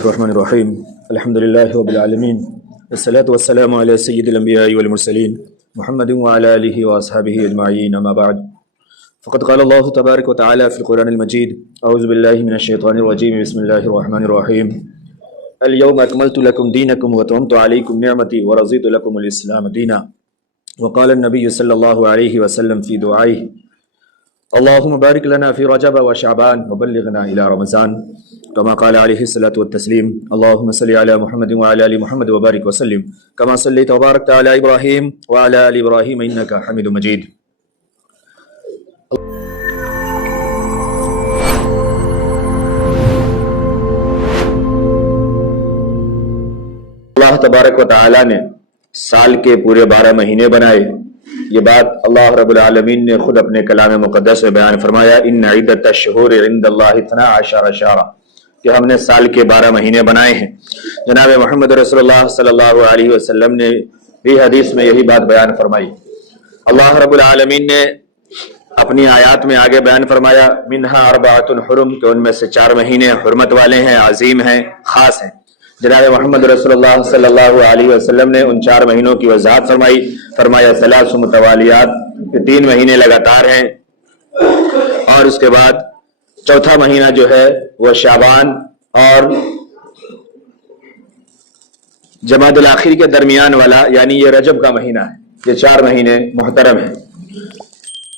الرحمن الرحيم الحمد لله رب العالمين والصلاة والسلام على سيد الأنبياء والمرسلين محمد وعلى آله وأصحابه أجمعين أما بعد فقد قال الله تبارك وتعالى في القرآن المجيد أعوذ بالله من الشيطان الرجيم بسم الله الرحمن الرحيم اليوم أكملت لكم دينكم وأتممت عليكم نعمتي ورضيت لكم الإسلام دينا وقال النبي صلى الله عليه وسلم في دعائه اللهم بارك لنا في رجب وشعبان وبلغنا إلى رمضان كما قال عليه الصلاة والتسليم اللهم صل على محمد وعلى آل محمد وبارك وسلم كما صليت وباركت على إبراهيم وعلى آل إبراهيم إنك حميد مجيد. اللہ تبارک و تعالی نے سال کے پورے 12 مہینے بنائے. یہ بات اللہ رب العالمین نے خود اپنے کلام مقدس میں بیان فرمایا ان عدت الشہور عند اللہ 12 شہرا کہ ہم نے سال کے 12 مہینے بنائے ہیں. جناب محمد رسول اللہ صلی اللہ علیہ وسلم نے بھی حدیث میں یہی بات بیان فرمائی. اللہ رب العالمین نے اپنی آیات میں آگے بیان فرمایا منہا اربعۃ حرم کہ ان میں سے 4 مہینے حرمت والے ہیں، عظیم ہیں، خاص ہیں. جناب محمد رسول اللہ صلی اللہ علیہ وسلم نے ان 4 مہینوں کی وضاحت فرمایا ثلاث متوالیات کہ 3 مہینے لگاتار ہیں، اور اس کے بعد چوتھا مہینہ جو ہے وہ شعبان اور جمادی الاخر کے درمیان والا یعنی یہ رجب کا مہینہ ہے. یہ 4 مہینے محترم ہیں.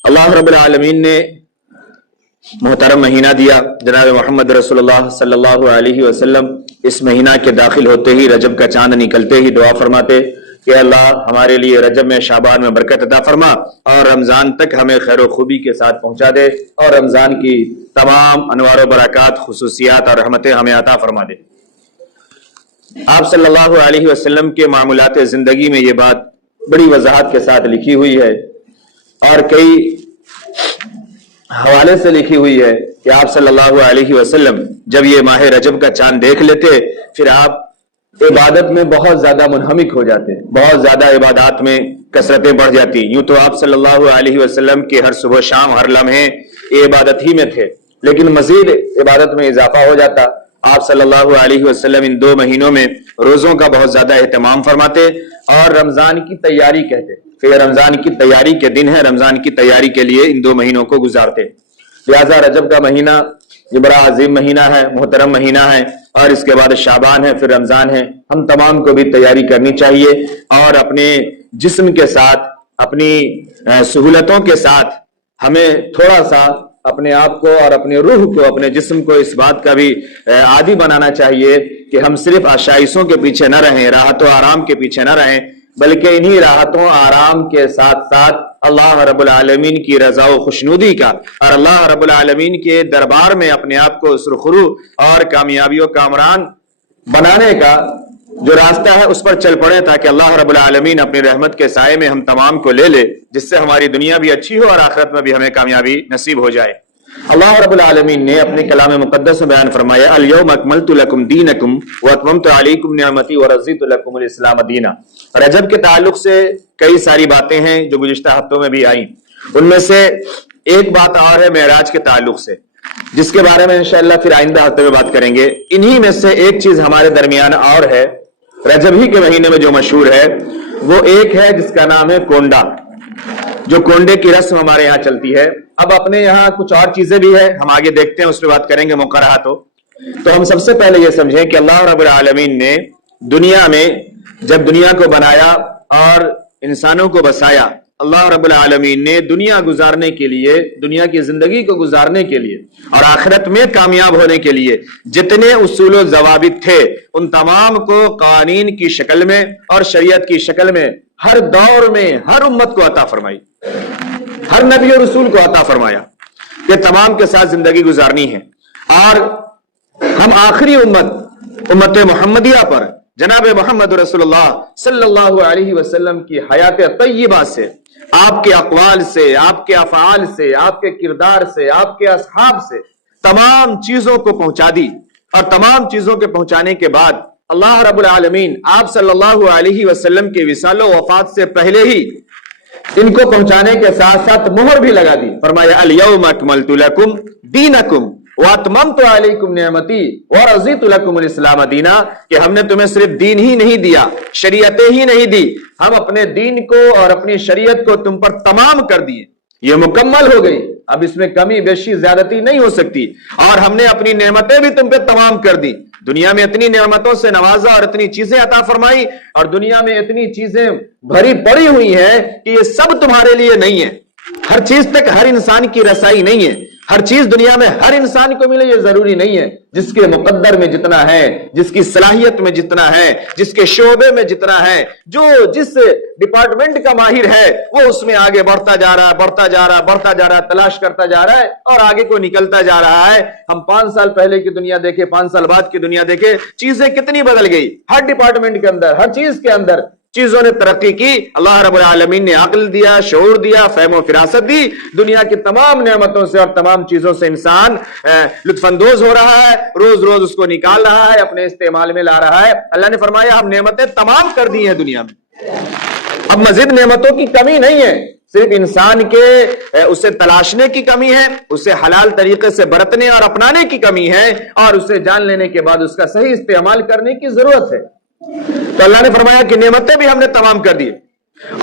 اللہ رب العالمین نے محترم مہینہ دیا. جناب محمد رسول اللہ صلی اللہ علیہ وسلم اس مہینہ کے داخل ہوتے ہی رجب کا چاند نکلتے ہی دعا فرماتے کہ اللہ ہمارے لیے رجب میں شعبان میں برکت عطا فرما اور رمضان تک ہمیں خیر و خوبی کے ساتھ پہنچا دے اور رمضان کی تمام انوار و برکات، خصوصیات اور رحمتیں ہمیں عطا فرما دے. آپ صلی اللہ علیہ وسلم کے معمولات زندگی میں یہ بات بڑی وضاحت کے ساتھ لکھی ہوئی ہے اور کئی حوالے سے لکھی ہوئی ہے کہ آپ صلی اللہ علیہ وسلم جب یہ ماہ رجب کا چاند دیکھ لیتے پھر آپ عبادت میں بہت زیادہ منہمک ہو جاتے، بہت زیادہ عبادات میں کثرتیں بڑھ جاتی. یوں تو آپ صلی اللہ علیہ وسلم کے ہر صبح شام ہر لمحے یہ عبادت ہی میں تھے، لیکن مزید عبادت میں اضافہ ہو جاتا. آپ صلی اللہ علیہ وسلم ان 2 مہینوں میں روزوں کا بہت زیادہ اہتمام فرماتے اور رمضان کی تیاری کہتے کہ یہ رمضان کی تیاری کے دن ہے، رمضان کی تیاری کے لیے ان 2 مہینوں کو گزارتے. لہذا رجب کا مہینہ یہ بڑا عظیم مہینہ ہے، محترم مہینہ ہے، اور اس کے بعد شعبان ہے، پھر رمضان ہے. ہم تمام کو بھی تیاری کرنی چاہیے اور اپنے جسم کے ساتھ، اپنی سہولتوں کے ساتھ ہمیں تھوڑا سا اپنے آپ کو اور اپنے روح کو، اپنے جسم کو اس بات کا بھی عادی بنانا چاہیے کہ ہم صرف آشائشوں کے پیچھے نہ رہیں، راحت و آرام کے پیچھے نہ رہیں، بلکہ انہی راحتوں آرام کے ساتھ ساتھ اللہ رب العالمین کی رضا و خوشنودی کا اور اللہ رب العالمین کے دربار میں اپنے آپ کو سرخرو اور کامیابی و کامران بنانے کا جو راستہ ہے اس پر چل پڑے تاکہ اللہ رب العالمین اپنی رحمت کے سائے میں ہم تمام کو لے لے، جس سے ہماری دنیا بھی اچھی ہو اور آخرت میں بھی ہمیں کامیابی نصیب ہو جائے. اللہ رب العالمین نے اپنے کلام مقدس میں بیان فرمایا الیوم اکملت لکم دینکم واتممت علیکم نعمتی ورضیت لکم الاسلام دینا. رجب کے تعلق سے کئی ساری باتیں ہیں جو گزشتہ ہفتوں میں بھی آئیں. ان میں سے ایک بات اور ہے معراج کے تعلق سے، جس کے بارے میں انشاءاللہ پھر آئندہ ہفتے میں بات کریں گے. انہی میں سے ایک چیز ہمارے درمیان اور ہے رجب ہی کے مہینے میں جو مشہور ہے، وہ ایک ہے جس کا نام ہے کونڈا، جو کونڈے کی رسم ہمارے یہاں چلتی ہے. اب اپنے یہاں کچھ اور چیزیں بھی ہے، ہم آگے دیکھتے ہیں، اس پہ بات کریں گے موقع رہا تو ہم سب سے پہلے یہ سمجھیں کہ اللہ رب العالمین نے دنیا میں جب دنیا کو بنایا اور انسانوں کو بسایا، اللہ رب العالمین نے دنیا گزارنے کے لیے، دنیا کی زندگی کو گزارنے کے لیے اور آخرت میں کامیاب ہونے کے لیے جتنے اصول و ضوابط تھے ان تمام کو قوانین کی شکل میں اور شریعت کی شکل میں ہر دور میں ہر امت کو عطا فرمائی، ہر نبی اور رسول کو عطا فرمایا کہ تمام کے ساتھ زندگی گزارنی ہے. اور ہم آخری امت محمدیہ پر جناب محمد رسول اللہ صلی اللہ علیہ وسلم کی حیات طیبہ سے، آپ کے اقوال سے، آپ کے افعال سے، آپ کے کردار سے، آپ کے اصحاب سے تمام چیزوں کو پہنچا دی. اور تمام چیزوں کے پہنچانے کے بعد اللہ رب العالمین آپ صلی اللہ علیہ وسلم کے وصال و وفات سے پہلے ہی ان کو پہنچانے کے ساتھ ساتھ مہر بھی لگا دی. فرمایا الیوم اکملت لکم دینکم وَأَتْمَمْتُ عَلَيْكُمْ نِعْمَتِي وَرَضِيتُ لَكُمُ الْإِسْلَامَ دِينًا، کہ ہم نے تمہیں صرف دین ہی نہیں دیا، شریعتیں ہی نہیں دی، ہم اپنے دین کو اور اپنی شریعت کو تم پر تمام کر دیے، یہ مکمل ہو گئی، اب اس میں کمی بیشی زیادتی نہیں ہو سکتی، اور ہم نے اپنی نعمتیں بھی تم پہ تمام کر دی، دنیا میں اتنی نعمتوں سے نوازا اور اتنی چیزیں عطا فرمائی، اور دنیا میں اتنی چیزیں بھری پڑی ہوئی ہیں کہ یہ سب تمہارے لیے نہیں ہے، ہر چیز تک ہر انسان کی رسائی نہیں ہے، ہر چیز دنیا میں ہر انسان کو ملے یہ ضروری نہیں ہے، جس کے مقدر میں جتنا ہے، جس کی صلاحیت میں جتنا ہے، جس کے شعبے میں جتنا ہے، جو جس ڈپارٹمنٹ کا ماہر ہے وہ اس میں آگے بڑھتا جا رہا ہے، بڑھتا جا رہا ہے، بڑھتا جا رہا ہے، تلاش کرتا جا رہا ہے اور آگے کو نکلتا جا رہا ہے۔ ہم 5 سال پہلے کی دنیا دیکھیں، 5 سال بعد کی دنیا دیکھیں، چیزیں کتنی بدل گئی، ہر ڈپارٹمنٹ کے اندر، ہر چیز کے اندر چیزوں نے ترقی کی، اللہ رب العالمین نے عقل دیا، شعور دیا، فہم و فراست دی، دنیا کی تمام نعمتوں سے اور تمام چیزوں سے انسان لطف اندوز ہو رہا ہے، روز روز اس کو نکال رہا ہے، اپنے استعمال میں لا رہا ہے۔ اللہ نے فرمایا ہم نعمتیں تمام کر دی ہیں دنیا میں، اب مزید نعمتوں کی کمی نہیں ہے، صرف انسان کے اسے تلاشنے کی کمی ہے، اسے حلال طریقے سے برتنے اور اپنانے کی کمی ہے، اور اسے جان لینے کے بعد اس کا صحیح استعمال کرنے کی ضرورت ہے۔ تو اللہ نے فرمایا کہ نعمتیں بھی ہم نے تمام کر دی،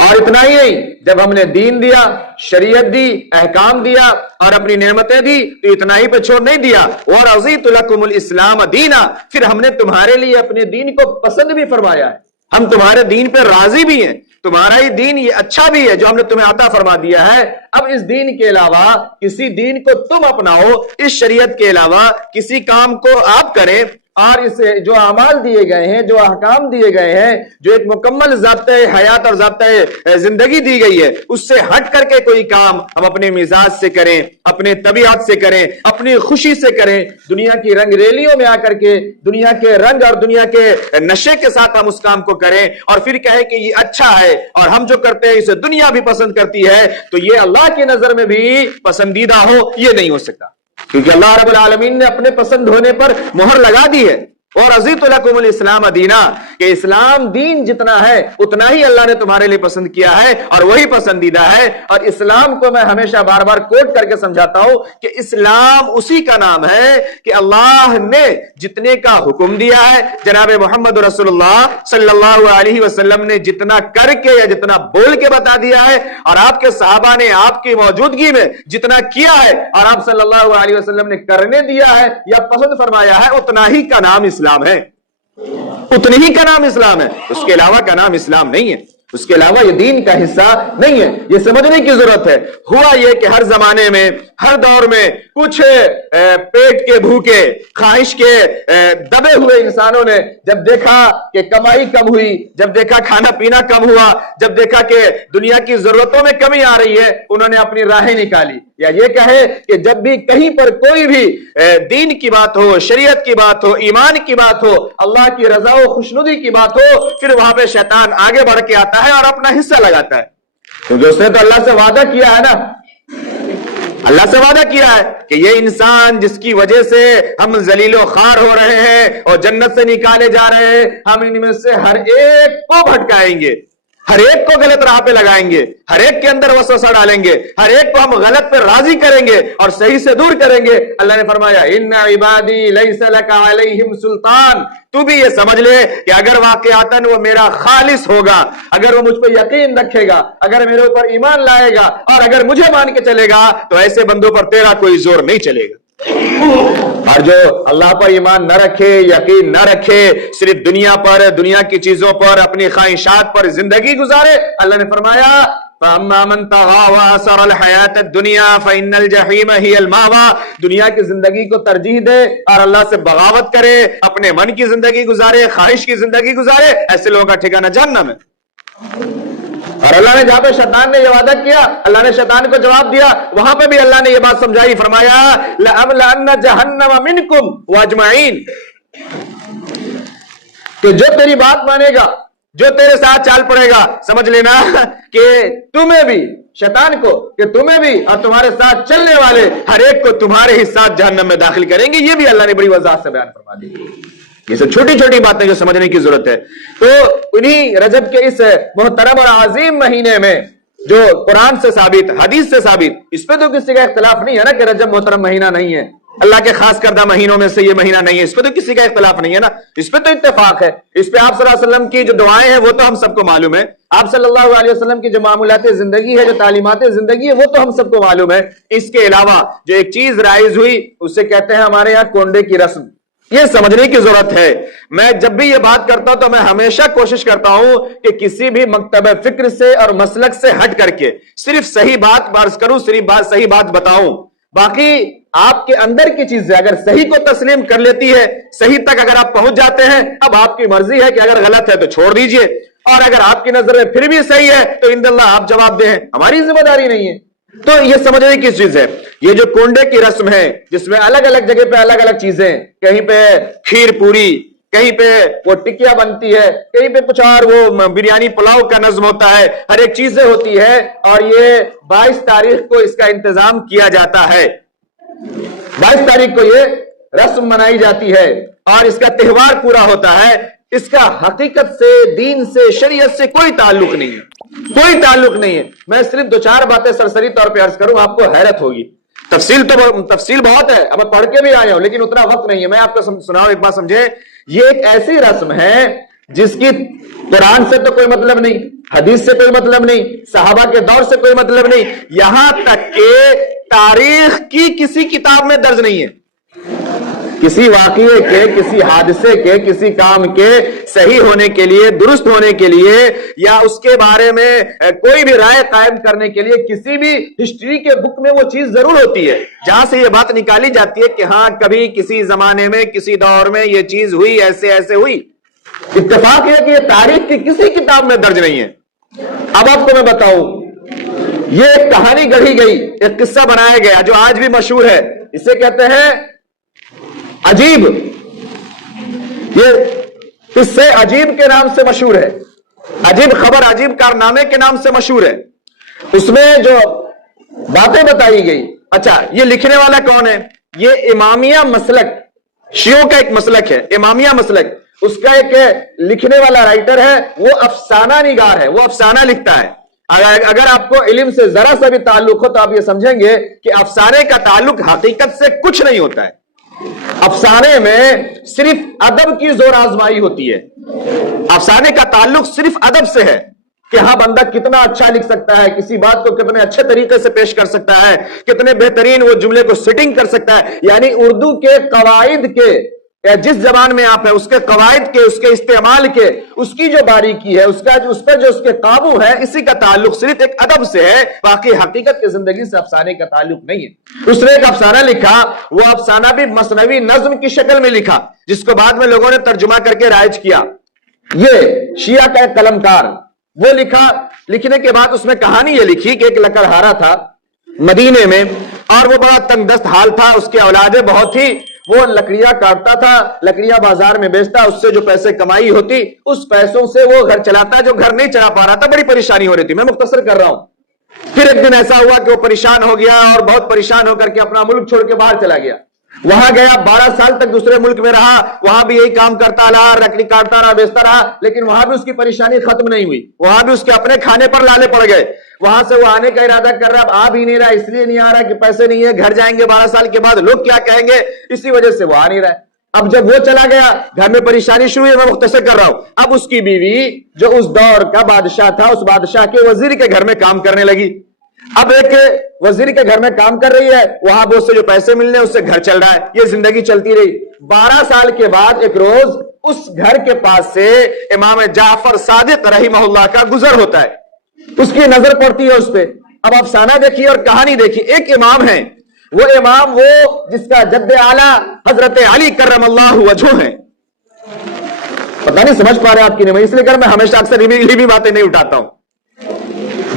اور اتنا ہی نہیں، جب ہم نے دین دیا، شریعت دی، احکام دیا اور اپنی نعمتیں دی تو اتنا ہی پہ چھوڑ نہیں دیا، وَرَضِيتُ لَكُمُ الْإِسْلَامَ دِينًا، پھر ہم نے تمہارے لیے اپنے دین کو پسند بھی فرمایا ہے، ہم تمہارے دین پہ راضی بھی ہیں، تمہارا ہی دین یہ اچھا بھی ہے جو ہم نے تمہیں عطا فرما دیا ہے۔ اب اس دین کے علاوہ کسی دین کو تم اپناؤ، اس شریعت کے علاوہ کسی کام کو آپ کریں، اور اسے جو اعمال دیے گئے ہیں، جو احکام دیے گئے ہیں، جو ایک مکمل ضابطۂ حیات اور ضابطۂ زندگی دی گئی ہے، اس سے ہٹ کر کے کوئی کام ہم اپنے مزاج سے کریں، اپنے طبیعت سے کریں، اپنی خوشی سے کریں، دنیا کی رنگ ریلیوں میں آ کر کے دنیا کے رنگ اور دنیا کے نشے کے ساتھ ہم اس کام کو کریں، اور پھر کہیں کہ یہ اچھا ہے اور ہم جو کرتے ہیں اسے دنیا بھی پسند کرتی ہے، تو یہ اللہ کی نظر میں بھی پسندیدہ ہو، یہ نہیں ہو سکتا، کیونکہ اللہ رب العالمین نے اپنے پسند ہونے پر مہر لگا دی ہے۔ وَرَضِيتُ لَكُمُ الْإِسْلَامَ دِينًا، کہ اسلام دین جتنا ہے اتنا ہی اللہ نے تمہارے لیے پسند کیا ہے اور وہی پسندیدہ ہے۔ اور اسلام کو میں ہمیشہ بار بار کوٹ کر کے سمجھاتا ہوں کہ اسلام اسی کا نام ہے کہ اللہ نے جتنے کا حکم دیا ہے، جناب محمد رسول اللہ صلی اللہ علیہ وسلم نے جتنا کر کے یا جتنا بول کے بتا دیا ہے، اور آپ کے صحابہ نے آپ کی موجودگی میں جتنا کیا ہے اور آپ صلی اللہ علیہ وسلم نے کرنے دیا ہے یا پسند فرمایا ہے، اتنا ہی کا نام اسلام ہے، اتنی ہی کا نام اسلام ہے، اس کے علاوہ کا نام اسلام نہیں ہے، اس کے علاوہ یہ دین کا حصہ نہیں ہے۔ یہ سمجھنے کی ضرورت ہے۔ ہوا یہ کہ ہر زمانے میں، ہر دور میں کچھ پیٹ کے بھوکے، خواہش کے دبے ہوئے انسانوں نے جب دیکھا کہ کمائی کم ہوئی، جب دیکھا کھانا پینا کم ہوا، جب دیکھا کہ دنیا کی ضرورتوں میں کمی آ رہی ہے، انہوں نے اپنی راہیں نکالی، یا یہ کہے کہ جب بھی کہیں پر کوئی بھی دین کی بات ہو، شریعت کی بات ہو، ایمان کی بات ہو، اللہ کی رضا و خوشنودی کی بات ہو، پھر وہاں پہ شیطان آگے بڑھ کے آتا ہے اور اپنا حصہ لگاتا ہے، کیونکہ اس نے تو اللہ سے وعدہ کیا ہے نا، اللہ سے وعدہ کیا ہے کہ یہ انسان جس کی وجہ سے ہم ذلیل و خوار ہو رہے ہیں اور جنت سے نکالے جا رہے ہیں، ہم ان میں سے ہر ایک کو بھٹکائیں گے، ہر ایک کو غلط راہ پہ لگائیں گے، ہر ایک کے اندر وسوسہ ڈالیں گے، ہر ایک کو ہم غلط پہ راضی کریں گے اور صحیح سے دور کریں گے۔ اللہ نے فرمایا ان عبادی لیس لک علیہم سلطان، تو بھی یہ سمجھ لے کہ اگر واقعاتاً وہ میرا خالص ہوگا، اگر وہ مجھ پہ یقین رکھے گا، اگر میرے اوپر ایمان لائے گا اور اگر مجھے مان کے چلے گا، تو ایسے بندوں پر تیرا کوئی زور نہیں چلے گا۔ اور جو اللہ پر ایمان نہ رکھے، یقین نہ رکھے، صرف دنیا پر، دنیا کی چیزوں پر، اپنی خواہشات پر زندگی گزارے، اللہ نے فرمایا فَأَمَّا مَن طَغَىٰ وَآثَرَ الْحَيَاةَ الدُّنْيَا فَإِنَّ الْجَحِيمَ هِيَ الْمَأْوَىٰ، دنیا کی زندگی کو ترجیح دے اور اللہ سے بغاوت کرے، اپنے من کی زندگی گزارے، خواہش کی زندگی گزارے، ایسے لوگوں کا ٹھکانہ جہنم ہے۔ اور اللہ نے جہاں پہ شیطان نے یہ وعدہ کیا، اللہ نے شیطان کو جواب دیا، وہاں پہ بھی اللہ نے یہ بات سمجھائی، فرمایا لَأَمْلَأَنَّ جَهَنَّمَ مِنْكُمْ وَأَجْمَعِينَ، کہ جو تیری بات مانے گا، جو تیرے ساتھ چال پڑے گا، سمجھ لینا کہ تمہیں بھی، شیطان کو، کہ تمہیں بھی اور تمہارے ساتھ چلنے والے ہر ایک کو تمہارے ہی ساتھ جہنم میں داخل کریں گے۔ یہ بھی اللہ نے بڑی وضاحت سے بیان فرما دی۔ یہ سب چھوٹی چھوٹی باتیں جو سمجھنے کی ضرورت ہے۔ تو انہی رجب کے اس محترم اور عظیم مہینے میں جو قرآن سے ثابت، حدیث سے ثابت، اس پہ تو کسی کا اختلاف نہیں ہے نا کہ رجب محترم مہینہ نہیں ہے، اللہ کے خاص کردہ مہینوں میں سے یہ مہینہ نہیں ہے، اس پہ تو کسی کا اختلاف نہیں ہے نا، اس پہ تو اتفاق ہے. اس پہ آپ صلی اللہ علیہ وسلم کی جو دعائیں ہیں وہ تو ہم سب کو معلوم ہے، آپ صلی اللہ علیہ وسلم کی جو معمولات زندگی ہے، جو تعلیمات زندگی ہے، وہ تو ہم سب کو معلوم ہے. اس کے علاوہ جو ایک چیز رائج ہوئی اسے کہتے ہیں ہمارے یہاں کونڈے کی رسم. یہ سمجھنے کی ضرورت ہے. میں جب بھی یہ بات کرتا ہوں تو میں ہمیشہ کوشش کرتا ہوں کہ کسی بھی مکتب فکر سے اور مسلک سے ہٹ کر کے صرف صحیح بات عرض کروں، صحیح بات بتاؤں. باقی آپ کے اندر کی چیزیں اگر صحیح کو تسلیم کر لیتی ہے، صحیح تک اگر آپ پہنچ جاتے ہیں، اب آپ کی مرضی ہے کہ اگر غلط ہے تو چھوڑ دیجئے، اور اگر آپ کی نظر میں پھر بھی صحیح ہے تو اند اللہ آپ جواب دیں، ہماری ذمہ داری نہیں ہے. تو یہ سمجھنے کی چیز ہے. یہ جو کونڈے کی رسم ہے جس میں الگ الگ جگہ پہ الگ الگ چیزیں، کہیں پہ کھیر پوری، کہیں پہ وہ ٹکیا بنتی ہے، کہیں پہ کچھ اور وہ بریانی پلاؤ کا نظم ہوتا ہے، ہر ایک چیزیں ہوتی ہے، اور یہ 22 تاریخ کو اس کا انتظام کیا جاتا ہے. 22 تاریخ کو یہ رسم منائی جاتی ہے اور اس کا تہوار پورا ہوتا ہے. اس کا حقیقت سے، دین سے، شریعت سے کوئی تعلق نہیں ہے، کوئی تعلق نہیں ہے. میں صرف 2-4 باتیں سرسری طور پہ عرض کروں، آپ کو حیرت ہوگی. تفصیل بہت ہے، اب میں پڑھ کے بھی آیا ہوں لیکن اتنا وقت نہیں ہے. میں آپ کو سناؤں، ایک بات سمجھے. یہ ایک ایسی رسم ہے جس کی قرآن سے تو کوئی مطلب نہیں، حدیث سے کوئی مطلب نہیں، صحابہ کے دور سے کوئی مطلب نہیں، یہاں تک کہ تاریخ کی کسی کتاب میں درج نہیں ہے. کسی واقعے کے، کسی حادثے کے، کسی کام کے صحیح ہونے کے لیے، درست ہونے کے لیے، یا اس کے بارے میں کوئی بھی رائے قائم کرنے کے لیے کسی بھی ہسٹری کے بک میں وہ چیز ضرور ہوتی ہے جہاں سے یہ بات نکالی جاتی ہے کہ ہاں کبھی کسی زمانے میں، کسی دور میں یہ چیز ہوئی، ایسے ایسے ہوئی. اتفاق ہے کہ یہ تاریخ کی کسی کتاب میں درج نہیں ہے. اب آپ کو میں بتاؤں، یہ ایک کہانی گڑھی گئی، ایک قصہ بنایا گیا جو آج بھی مشہور ہے. اسے کہتے ہیں عجیب. یہ قصے عجیب کے نام سے مشہور ہے، عجیب خبر، عجیب کارنامے کے نام سے مشہور ہے. اس میں جو باتیں بتائی گئی. اچھا، یہ لکھنے والا کون ہے؟ یہ امامیہ مسلک، شیعوں کا ایک مسلک ہے، امامیہ مسلک. اس کا ایک لکھنے والا رائٹر ہے، وہ افسانہ نگار ہے، وہ افسانہ لکھتا ہے. اگر آپ کو علم سے ذرا سا بھی تعلق ہو تو آپ یہ سمجھیں گے کہ افسانے کا تعلق حقیقت سے کچھ نہیں ہوتا ہے. افسانے میں صرف ادب کی زور آزمائی ہوتی ہے. افسانے کا تعلق صرف ادب سے ہے کہ ہاں بندہ کتنا اچھا لکھ سکتا ہے، کسی بات کو کتنے اچھے طریقے سے پیش کر سکتا ہے، کتنے بہترین وہ جملے کو سیٹنگ کر سکتا ہے. یعنی اردو کے قواعد کے، یا جس زبان میں آپ ہیں اس کے قواعد کے، اس کے استعمال کے، اس کی جو باریکی ہے، اس پر جو اس کے قابو ہے، اسی کا تعلق صرف ایک ادب سے ہے. باقی حقیقت کی زندگی سے افسانے کا تعلق نہیں ہے. اس نے ایک افسانہ لکھا، وہ افسانہ بھی مثنوی نظم کی شکل میں لکھا جس کو بعد میں لوگوں نے ترجمہ کر کے رائج کیا. یہ شیعہ کا ایک قلمکار، وہ لکھا. لکھنے کے بعد اس میں کہانی یہ لکھی کہ ایک لکڑہارا تھا مدینے میں، اور وہ بڑا تنگ دست حال تھا. اس کی اولادیں بہت تھی، وہ لکڑیاں کاٹتا تھا، لکڑیاں بازار میں بیچتا، اس سے جو پیسے کمائی ہوتی اس پیسوں سے وہ گھر چلاتا، جو گھر نہیں چلا پا رہا تھا. بڑی پریشانی ہو رہی تھی. میں مختصر کر رہا ہوں. پھر ایک دن ایسا ہوا کہ وہ پریشان ہو گیا اور بہت پریشان ہو کر کے اپنا ملک چھوڑ کے باہر چلا گیا. وہاں گیا، 12 سال تک دوسرے ملک میں رہا، وہاں بھی یہی کام کرتا رہا، لکڑی کاٹتا رہا، بیچتا رہا. لیکن وہاں بھی اس کی پریشانی ختم نہیں ہوئی، وہاں بھی اس کے اپنے کھانے پر لالے پڑ گئے. وہاں سے وہ آنے کا ارادہ کر رہا، اب آ بھی نہیں رہا. اس لیے نہیں آ رہا کہ پیسے نہیں ہے، گھر جائیں گے 12 سال کے بعد، لوگ کیا کہیں گے، اسی وجہ سے وہ آ نہیں رہا ہے. اب جب وہ چلا گیا، گھر میں پریشانی شروع ہوئی. میں مختصر کر رہا ہوں. اب اس کی بیوی جو اس دور کا بادشاہ تھا، اس بادشاہ کے وزیر کے گھر میں کام کرنے لگی. اب ایک وزیر کے گھر میں کام کر رہی ہے، وہاں بھی اس سے جو پیسے ملنے اس سے گھر چل رہا ہے. یہ زندگی چلتی رہی. 12 سال کے بعد ایک روز اس گھر کے پاس سے امام جعفر صادق رحمہ اللہ کا گزر ہوتا ہے. اس کی نظر پڑتی ہے اس پہ. اب افسانہ دیکھیے اور کہانی دیکھیے. ایک امام ہے، وہ امام وہ جس کا جد اعلیٰ حضرت علی کرم اللہ وجہ ہے. پتہ نہیں سمجھ پا رہے آپ کی نہیں، اس لیے کر میں ہمیشہ اکثر بھی باتیں نہیں اٹھاتا ہوں.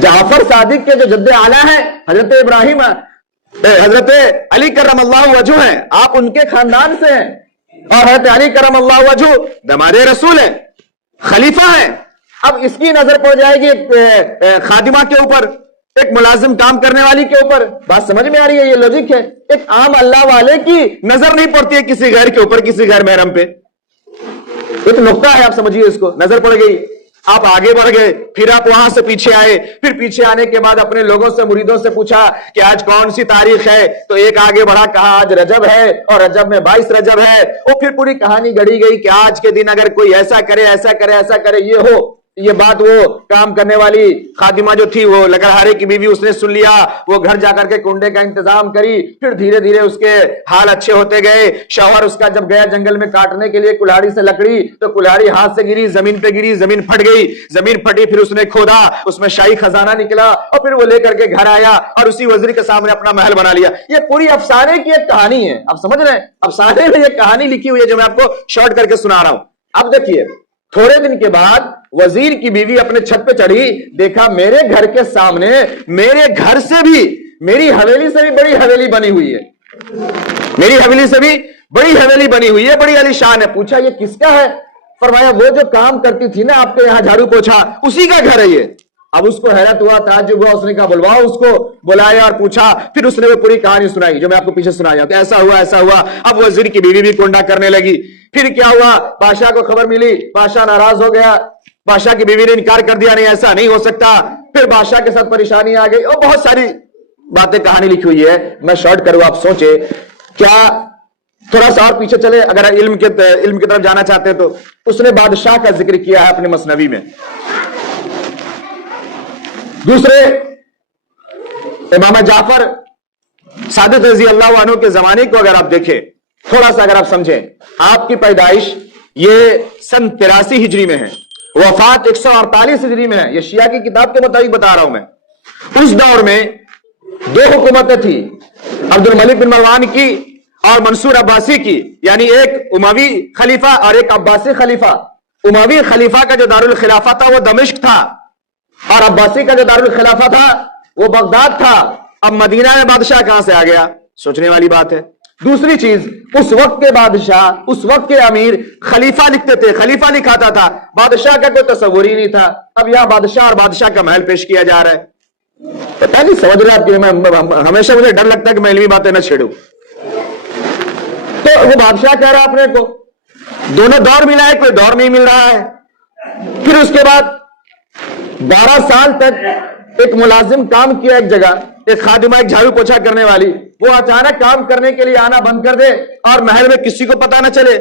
جعفر صادق کے جو جد اعلیٰ ہیں حضرت ابراہیم، حضرت علی کرم اللہ وجہ ہیں، آپ ان کے خاندان سے ہیں. اور حضرت علی کرم اللہ وجہ دمار رسول ہیں، خلیفہ ہیں. اب اس کی نظر پڑ جائے گی ایک خادمہ کے اوپر، ایک ملازم کام کرنے والی کے اوپر. بات سمجھ میں آ رہی ہے؟ یہ لوجک ہے. ایک عام اللہ والے کی نظر نہیں پڑتی ہے کسی غیر کے اوپر، کسی غیر محرم پہ. ایک نقطہ ہے، آپ سمجھیے اس کو. نظر پڑ گئی. آپ آگے بڑھ گئے، پھر آپ وہاں سے پیچھے آئے، پھر پیچھے آنے کے بعد اپنے لوگوں سے مریدوں سے پوچھا کہ آج کون سی تاریخ ہے، تو ایک آگے بڑھا، کہا آج رجب ہے اور رجب میں 22 رجب ہے۔ اور پھر پوری کہانی گڑی گئی کہ آج کے دن اگر کوئی ایسا کرے ایسا کرے ایسا کرے یہ ہو۔ یہ بات وہ کام کرنے والی خادمہ جو تھی، وہ لکڑہارے کی بیوی، اس نے سن لیا، وہ گھر جا کر کے کنڈے کا انتظام کری۔ پھر دھیرے دھیرے اس کے حال اچھے ہوتے گئے۔ شوہر اس کا جب گیا جنگل میں کاٹنے کے لیے کلہاڑی سے لکڑی، تو کلہاڑی ہاتھ سے گری، زمین پہ گری، زمین پھٹ گئی، زمین پھٹی، پھر اس نے کھودا، اس میں شاہی خزانہ نکلا، اور پھر وہ لے کر کے گھر آیا اور اسی وزیر کے سامنے اپنا محل بنا لیا۔ یہ پوری افسانے کی ایک کہانی ہے، آپ سمجھ رہے ہیں؟ افسانے میں یہ کہانی لکھی ہوئی ہے جو میں آپ کو شارٹ کر کے سنا رہا ہوں۔ اب دیکھیے، تھوڑے دن کے بعد وزیر کی بیوی اپنے چھت پہ چڑھی، دیکھا میرے گھر کے سامنے، میرے گھر سے بھی، میری حویلی سے بھی بڑی حویلی بنی ہوئی ہے، میری حویلی سے بھی بڑی حویلی بنی ہوئی ہے، بڑی عالی شان ہے۔ پوچھا یہ کس کا ہے؟ فرمایا وہ جو کام کرتی تھی نا آپ کے یہاں جھاڑو پوچھا، اسی کا گھر ہے یہ۔ اب اس کو حیرت ہوا، تعجب ہوا، اس نے کہا بلواؤ اس کو۔ بلایا اور پوچھا، پھر اس نے وہ پوری کہانی سنائی جو میں آپ کو پیچھے سنایا کہ ایسا ہوا ایسا ہوا۔ اب وزیر کی بیوی بھی کنڈا کرنے لگی۔ پھر کیا ہوا، بادشاہ کو خبر ملی، بادشاہ ناراض ہو گیا، بادشاہ کی بیوی نے انکار کر دیا، نہیں ایسا نہیں ہو سکتا۔ پھر بادشاہ کے ساتھ پریشانی آ گئی، اور بہت ساری باتیں کہانی لکھی ہوئی ہے، میں شارٹ کروں، آپ سوچے کیا تھوڑا سا اور پیچھے چلے اگر علم کی طرف جانا چاہتے ہیں تو اس نے بادشاہ کا ذکر کیا ہے اپنے مثنوی میں۔ دوسرے امام جعفر صادق رضی اللہ عنہ کے زمانے کو اگر آپ دیکھیں، تھوڑا سا اگر آپ سمجھیں، آپ کی پیدائش یہ سن 83 ہجری میں ہے، وفات 148 ہجری میں ہے، یہ شیعہ کی کتاب کے مطابق بتا رہا ہوں میں۔ اس دور میں دو حکومتیں تھی، عبد الملک بن مروان کی اور منصور عباسی کی، یعنی ایک اموی خلیفہ اور ایک عباسی خلیفہ۔ اموی خلیفہ کا جو دارالخلافہ تھا وہ دمشق تھا، اور عباسی کا جو دارالخلافہ تھا وہ بغداد تھا۔ اب مدینہ میں بادشاہ کہاں سے آ گیا؟ سوچنے والی بات ہے۔ دوسری چیز، اس وقت کے بادشاہ، اس وقت کے امیر خلیفہ لکھتے تھے، خلیفہ لکھاتا تھا، بادشاہ کا کوئی تصور ہی نہیں تھا۔ اب یہاں بادشاہ اور بادشاہ کا محل پیش کیا جا رہا ہے۔ پتہ نہیں سمجھ رہے آپ کہ میں ہمیشہ مجھے ڈر لگتا ہے کہ میں علمی باتیں نہ چھیڑوں۔ تو وہ بادشاہ کہہ رہا اپنے کو، دونوں دور ملا ہے، کوئی دور نہیں مل رہا ہے۔ پھر اس کے بعد 12 سال تک ایک ملازم کام کیا ایک جگہ، ایک خادمہ، ایک جھاڑو پوچھا کرنے والی، وہ اچانک کام کرنے کے لیے آنا بند کر دے اور محل میں کسی کو پتا نہ چلے،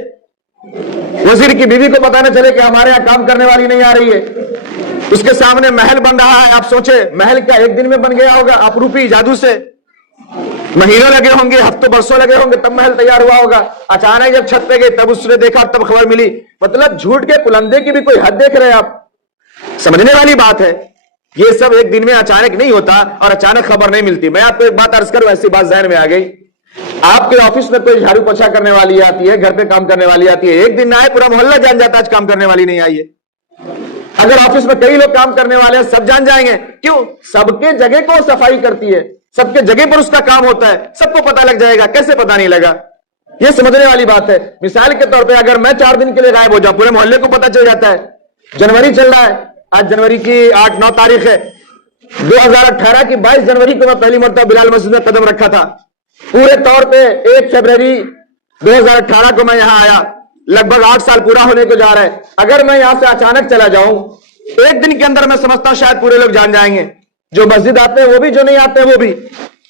وزیر کی بیوی کو پتا نہ چلے کہ ہمارے یہاں کام کرنے والی نہیں آ رہی ہے، اس کے سامنے محل بن رہا ہے۔ آپ سوچے محل کیا ایک دن میں بن گیا ہوگا اپروپی جادو سے؟ مہینوں لگے ہوں گے، ہفتوں برسوں لگے ہوں گے، تب محل تیار ہوا ہوگا۔ اچانک جب چھت پہ گئے تب اس نے دیکھا، تب خبر ملی۔ مطلب جھوٹ کے پلندے کی بھی کوئی حد دیکھ رہے ہیں آپ؟ سمجھنے والی بات ہے، یہ سب ایک دن میں اچانک نہیں ہوتا اور اچانک خبر نہیں ملتی۔ میں آپ کو ایک بات عرض کروں، ایسی بات ذہن میں آ گئی، آپ کے آفس میں کوئی جھاڑو پوچھا کرنے والی آتی ہے، گھر پہ کام کرنے والی آتی ہے، ایک دن نہ آئے پورا محلہ جان جاتا ہے آج کام کرنے والی نہیں آئی ہے۔ اگر آفس میں کئی لوگ کام کرنے والے ہیں، سب جان جائیں گے، کیوں؟ سب کے جگہ کو صفائی کرتی ہے، سب کے جگہ پر اس کا کام ہوتا ہے، سب کو پتا لگ جائے گا، کیسے پتا نہیں لگا؟ یہ سمجھنے والی بات ہے۔ مثال کے طور پہ اگر میں 4 دن کے لیے غائب ہو جاؤں، پورے محلے کو پتا چل جاتا ہے۔ جنوری چل رہا ہے، آج جنوری کی 8-9 تاریخ ہے، 2018 کی 22 جنوری کو میں پہلی مرتبہ بلال مسجد میں قدم رکھا تھا۔ پورے طور پہ 1 فروری 2018 کو میں یہاں آیا، لگ بھگ 8 سال پورا ہونے کو جا رہا ہے۔ اگر میں یہاں سے اچانک چلا جاؤں، ایک دن کے اندر میں سمجھتا ہوں شاید پورے لوگ جان جائیں گے، جو مسجد آتے ہیں وہ بھی، جو نہیں آتے ہیں وہ بھی،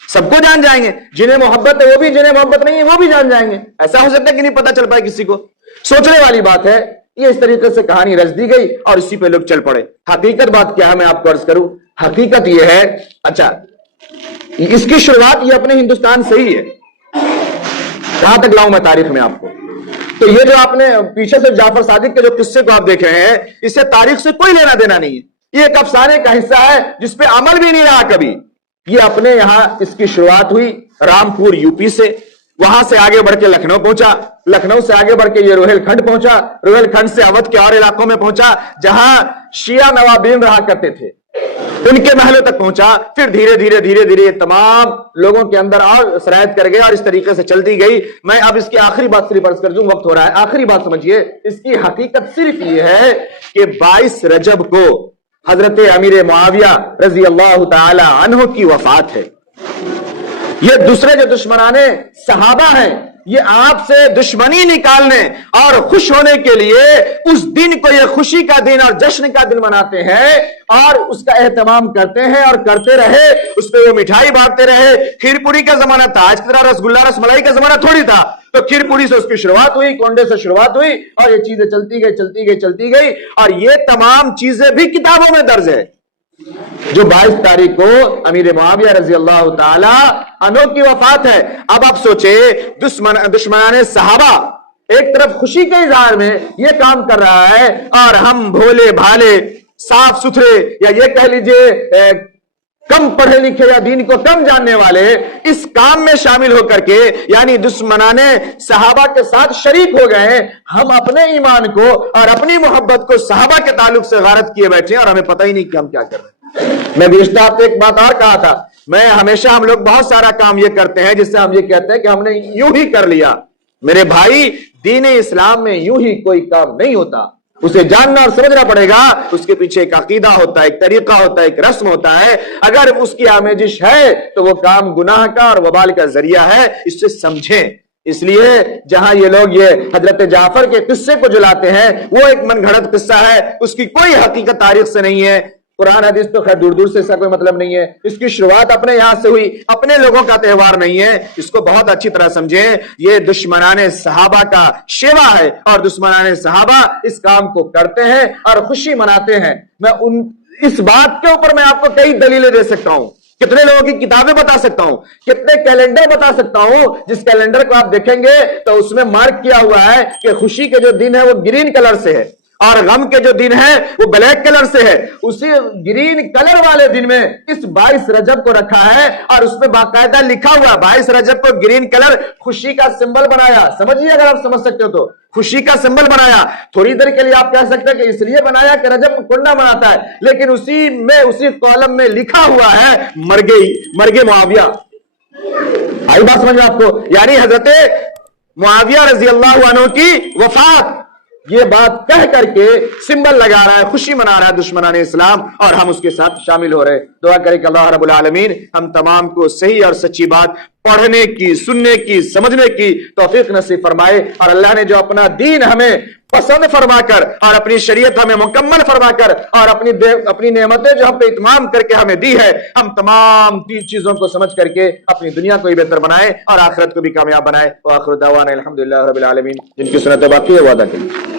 سب کو جان جائیں گے، جنہیں محبت ہے وہ بھی، جنہیں محبت نہیں ہے وہ بھی جان جائیں گے۔ ایسا ہو سکتا ہے کہ نہیں پتا چل پائے کسی کو؟ سوچنے والی بات ہے۔ یہ اس طریقے سے کہانی رچ دی گئی اور اسی پہ لوگ چل پڑے۔ حقیقت بات کیا ہے میں آپ کو عرض کروں، حقیقت یہ ہے، اچھا اس کی شروعات یہ اپنے ہندوستان سے ہی ہے۔ کہاں تک لاؤں میں تاریخ میں آپ کو؟ تو یہ جو آپ نے پیچھے سے جعفر صادق کے جو قصے کو آپ دیکھ رہے ہیں، اس سے تاریخ سے کوئی لینا دینا نہیں ہے۔ یہ ایک افسانے کا حصہ ہے جس پہ عمل بھی نہیں رہا کبھی۔ یہ اپنے یہاں اس کی شروعات ہوئی رامپور یوپی سے، وہاں سے آگے بڑھ کے لکھنؤ پہنچا، لکھنؤ سے آگے بڑھ کے یہ روہیل کھنڈ پہنچا، روہیل کھنڈ سے اودھ کے اور علاقوں میں پہنچا جہاں شیعہ نوابین رہا کرتے تھے، ان کے محلوں تک پہنچا۔ پھر دھیرے دھیرے دھیرے دھیرے تمام لوگوں کے اندر اور سرایت کر گیا اور اس طریقے سے چلتی گئی۔ میں اب اس کی آخری بات صرف عرض کر دوں، وقت ہو رہا ہے، آخری بات سمجھیے۔ اس کی حقیقت صرف یہ ہے کہ 22 رجب کو حضرت امیر معاویہ رضی اللہ تعالی عنہ کی وفات ہے۔ یہ دوسرے جو دشمنان صحابہ ہیں یہ آپ سے دشمنی نکالنے اور خوش ہونے کے لیے اس دن کو یہ خوشی کا دن اور جشن کا دن مناتے ہیں اور اس کا اہتمام کرتے ہیں اور کرتے رہے، اس پہ وہ مٹھائی بانٹتے رہے۔ کھیر پوری کا زمانہ تھا، آج کی طرح رسگلہ رس ملائی کا زمانہ تھوڑی تھا، تو کھیر پوری سے اس کی شروعات ہوئی، کونڈے سے شروعات ہوئی اور یہ چیزیں چلتی گئی اور یہ تمام چیزیں بھی کتابوں میں درج ہے۔ جو 22 تاریخ کو امیر معاویہ رضی اللہ تعالی عنہ کی وفات ہے، اب آپ سوچے دشمنان صحابہ ایک طرف خوشی کے اظہار میں یہ کام کر رہا ہے اور ہم بھولے بھالے صاف ستھرے یا یہ کہہ لیجئے کم پڑھے لکھے یا دین کو کم جاننے والے اس کام میں شامل ہو کر کے یعنی دشمنان صحابہ کے ساتھ شریک ہو گئے ہیں۔ ہم اپنے ایمان کو اور اپنی محبت کو صحابہ کے تعلق سے غارت کیے بیٹھے ہیں اور ہمیں پتہ ہی نہیں کہ ہم کیا کر رہے ہیں۔ میں گزشتہ ہفتے ایک بات اور کہا تھا، ہمیشہ ہم لوگ بہت سارا کام یہ کرتے ہیں جس سے ہم یہ کہتے ہیں کہ ہم نے یوں ہی کر لیا۔ میرے بھائی، دین اسلام میں یوں ہی کوئی کام نہیں ہوتا، اسے جاننا اور سمجھنا پڑے گا۔ اس کے پیچھے ایک عقیدہ ہوتا ہے، ایک طریقہ ہوتا ہے، ایک رسم ہوتا ہے۔ اگر اس کی آمیزش ہے تو وہ کام گناہ کا اور وبال کا ذریعہ ہے، اس سے سمجھیں۔ اس لیے جہاں یہ لوگ یہ حضرت جعفر کے قصے کو جلاتے ہیں وہ ایک من گھڑت قصہ ہے، اس کی کوئی حقیقت تاریخ سے نہیں ہے۔ قرآن حدیث تو خیر دور دور سے اس کا کوئی مطلب نہیں ہے، اس کی شروعات اپنے یہاں سے ہوئی، اپنے لوگوں کا تہوار نہیں ہے۔ اس کو بہت اچھی طرح سمجھیں، یہ دشمنان صحابہ کا شیوا ہے اور دشمنان صحابہ اس کام کو کرتے ہیں اور خوشی مناتے ہیں۔ میں اس بات کے اوپر میں آپ کو کئی دلیلیں دے سکتا ہوں، کتنے لوگوں کی کتابیں بتا سکتا ہوں، کتنے کیلنڈر بتا سکتا ہوں، جس کیلنڈر کو آپ دیکھیں گے تو اس میں مارک کیا ہوا ہے کہ خوشی کے جو دن ہے وہ گرین کلر سے ہے اور غم کے جو دن ہے وہ بلیک کلر سے ہے۔ اسی گرین کلر والے دن میں اس 22 رجب کو رکھا ہے اور اس میں باقاعدہ لکھا ہوا 22 رجب کو گرین کلر خوشی کا سمبل بنایا۔ سمجھیے اگر آپ سمجھ سکتے ہو تو خوشی کا سمبل بنایا۔ تھوڑی دیر کے لیے آپ کہہ سکتے ہیں کہ اس لیے بنایا کہ رجب کو کنڈا مناتا ہے، لیکن اسی کالم میں لکھا ہوا ہے مرگے معاویہ۔ آئی بات سمجھ میں آپ کو؟ یعنی حضرت معاویہ رضی اللہ عنہ کی وفات، یہ بات کہہ کر کے سمبل لگا رہا ہے، خوشی منا رہا ہے دشمنان اسلام اور ہم اس کے ساتھ شامل ہو رہے۔ دعا کریں کہ اللہ رب العالمین ہم تمام کو صحیح اور سچی بات پڑھنے کی، سننے کی، سمجھنے کی توفیق نصیب فرمائے، اور اللہ نے جو اپنا دین ہمیں پسند فرما کر اور اپنی شریعت ہمیں مکمل فرما کر اور اپنی نعمتیں جو ہم پہ اتمام کر کے ہمیں دی ہے، ہم تمام تین چیزوں کو سمجھ کر کے اپنی دنیا کو بھی بہتر بنائے اور آخرت کو بھی کامیاب بنائے۔ وآخر دعوانا الحمدللہ رب العالمین۔ جن کی سنت باقی ہے وہ ادا کریں۔